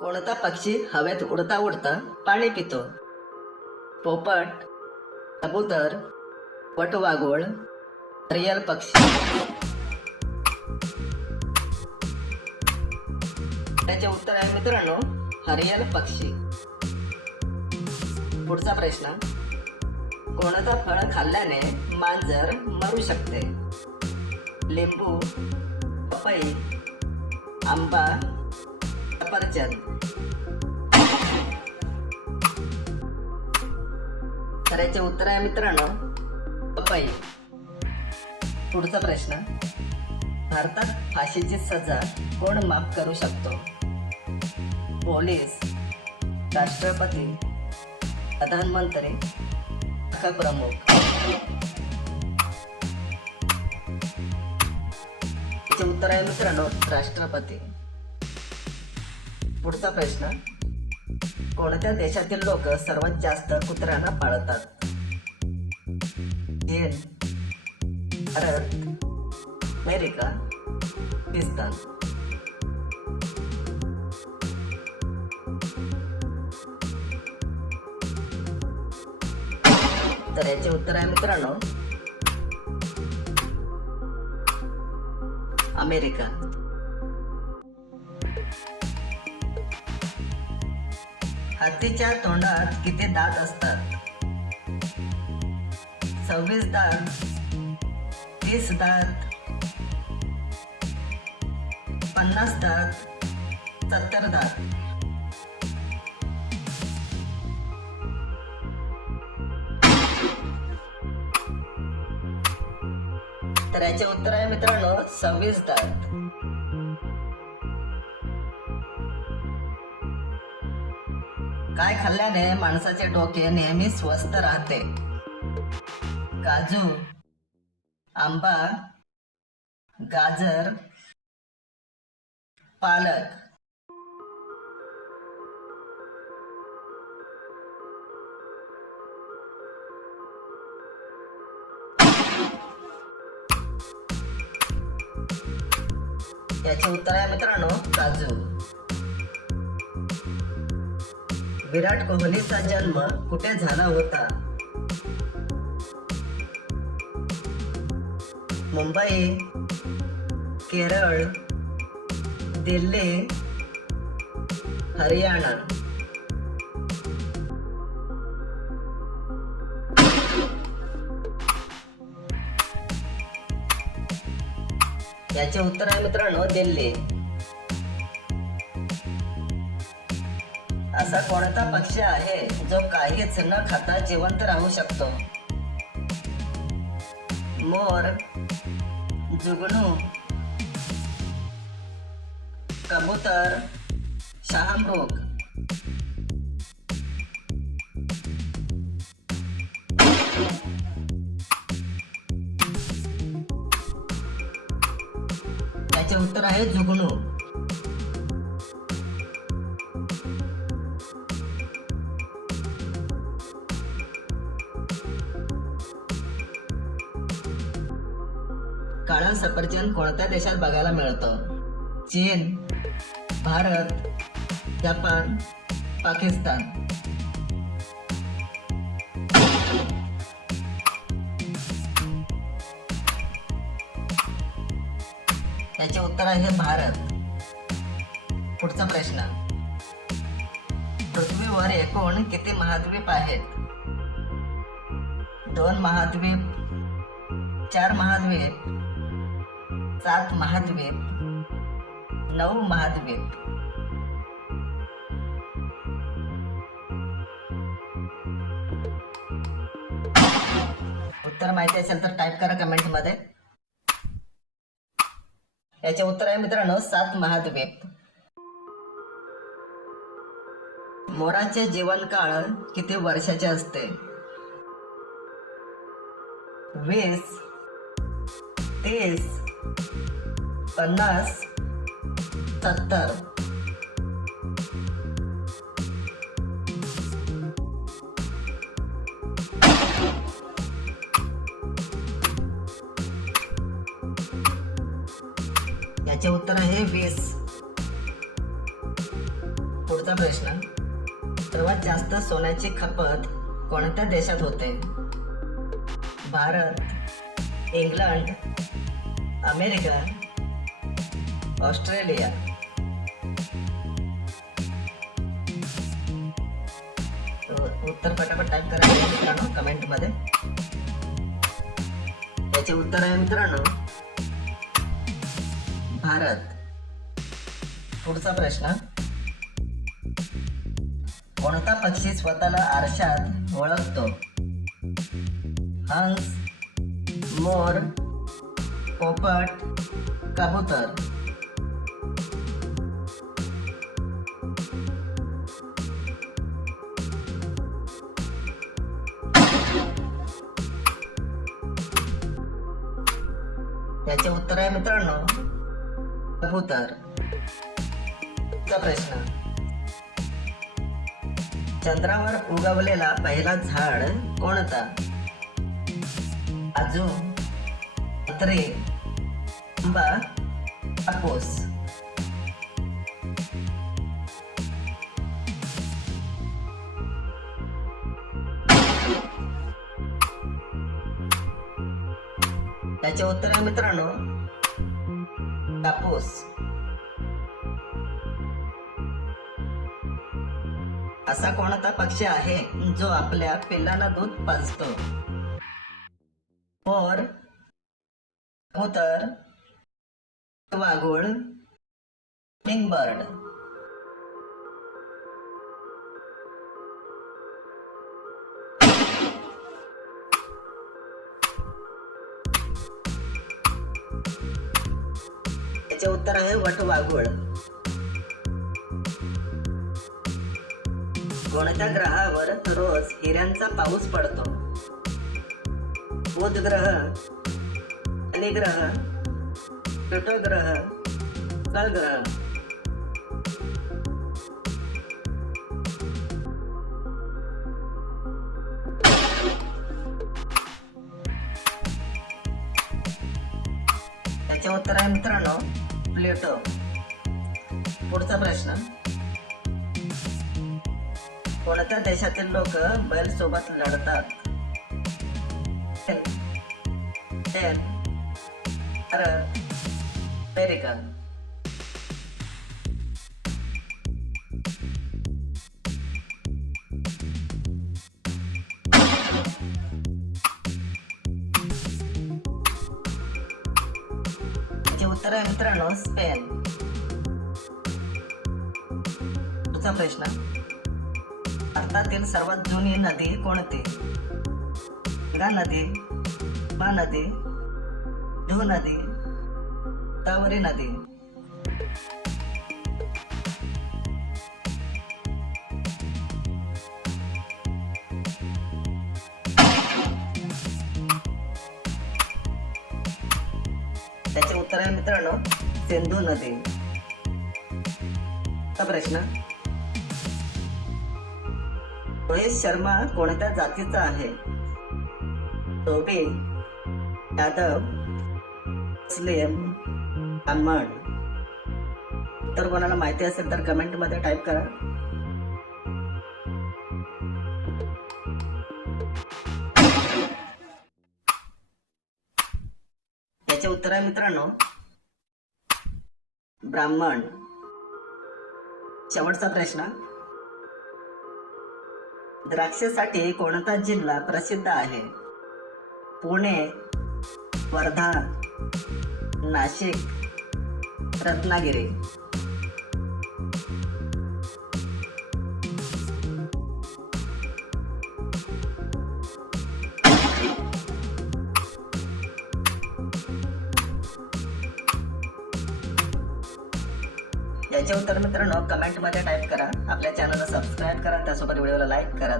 कोणता पक्षी हवेत उडता उडता पाणी पितो? पोपट, कबूतर, वटवाघूळ, रियल पक्षी. त्याचे उत्तर आहे मित्रांनो, हरियल पक्षी. पुढचा प्रश्न, कोणता फळ खाल्ल्याने मांजर मरू शकते? लिंबू, पपई, आंबा, सफरचंद. तर याचे उत्तर आहे मित्रांनो, पपई. पुढचा प्रश्न, भारतात फाशीची सजा कोण माफ करू शकतो? पोलीस, राष्ट्रपती, प्रधानमंत्री का प्रमुख? याचे उत्तर आहे मित्रांनो, राष्ट्रपती. पुढचा प्रश्न, कोणत्या देशातील लोक सर्वात जास्त कुत्र्यांना पाळतात? चीन, भारत, अमेरिका, पाकिस्तान. तर याचे उत्तर आहे मित्रांनो, अमेरिका. हत्तीच्या तोंडात किती दात असतात? 26 दात, 30 दात, 50 दात, 70 दात. तर याचे उत्तर आहे मित्रांनो, 26 दात. काय खाल्ल्याने माणसाचे डोके नेहमी स्वस्थ राहते? काजू, आंबा, गाजर, पालक. याचे उत्तर आहे मित्रांनो, काजू. विराट कोहलीचा जन्म कुठे झाला होता? मुंबई, केरळ, दिल्ली, हरियाणा. याचे उत्तर आहे मित्रांनो, दिल्ली. असा कोणता पक्षी आहे जो काहीच न खाता जिवंत राहू शकतो? मोर, जुगनू, कबूतर, शहामृग. याचे उत्तर आहे जुगनू. काळा सफरचंद कोणत्या देशात बघायला मिळतं? चीन, भारत, जपान, पाकिस्तान. याचे उत्तर आहे भारत. पुढचा प्रश्न, पृथ्वीवर एकूण किती महाद्वीप आहेत? 2 महाद्वीप, 4 महाद्वीप, 7 महाद्वीप, 9 महाद्वीप. उत्तर माहिती असेल तर टाईप करा कमेंट मध्ये. याचे उत्तर आहे मित्रांनो, 7 महाद्वीप. मोराचे जीवनकाळ किती वर्षाचे असते? 20, 30, 50, 70. याचे उत्तर आहे 20. पुढचा प्रश्न, सर्वात जास्त सोन्याची खपत कोणत्या देशात होते? Bharat, England, America, Australia. उत्तर पटापट टाईप करा मित्रांनो कमेंटमध्ये. याचे उत्तर आहे मित्रांनो भारत. पुढचा प्रश्न, कोणता पक्षी स्वतःला आरशात ओळखतो? हंस, मोर, पोपट, कबूतर. याचे उत्तर आहे मित्रांनो कबूतर. पुढचा प्रश्न, चंद्रावर उगवलेला पहिला झाड कोणता? काजू, संत्री, आंबा, कापूस. त्याचे उत्तर आहे मित्रांनो कापूस. असा कोणता पक्षी आहे जो आपल्या पिल्लाला दूध पाजतो? मोर, कबूतर, वाघूळ, किंगबर्ड. याचे उत्तर आहे वटवाघूळ. कोणत्या ग्रहावर रोज हिऱ्यांचा पाऊस पडतो? बुध ग्रह, शनी ग्रह, प्लुटो ग्रह, मंगळ ग्रह. याचे उत्तर आहे मित्रांनो प्लुटो. पुढचा प्रश्न, कोणत्या देशातील लोक बैल सोबत लढतात? भारत, अमेरिका. याचे उत्तर आहे मित्रांनो स्पेन. पुढचा प्रश्न, भारतातील सर्वात जुनी नदी कोणती? गंगा नदी, महानदी, सिंधू नदी, गोदावरी नदी. त्याचे उत्तर आहे मित्रांनो सिंधू नदी. प्रश्न, रोहित शर्मा कोणत्या जातीचा आहे? धोबी, यादव, मुस्लिम, ब्राह्मण. तर कोणाला माहिती असेल तर कमेंट मध्ये टाईप करा. याचे उत्तर आहे मित्रांनो ब्राह्मण. शेवटचा प्रश्न, द्राक्षासाठी कोणता जिल्हा प्रसिद्ध आहे? पुणे, वर्धा, नाशिक, रत्नागिरी. याचे उत्तर मित्रांनो कमेंट मध्ये टाईप करा. आपल्या चॅनलला सबस्क्राईब करा, त्यासोबत व्हिडिओला लाईक करा.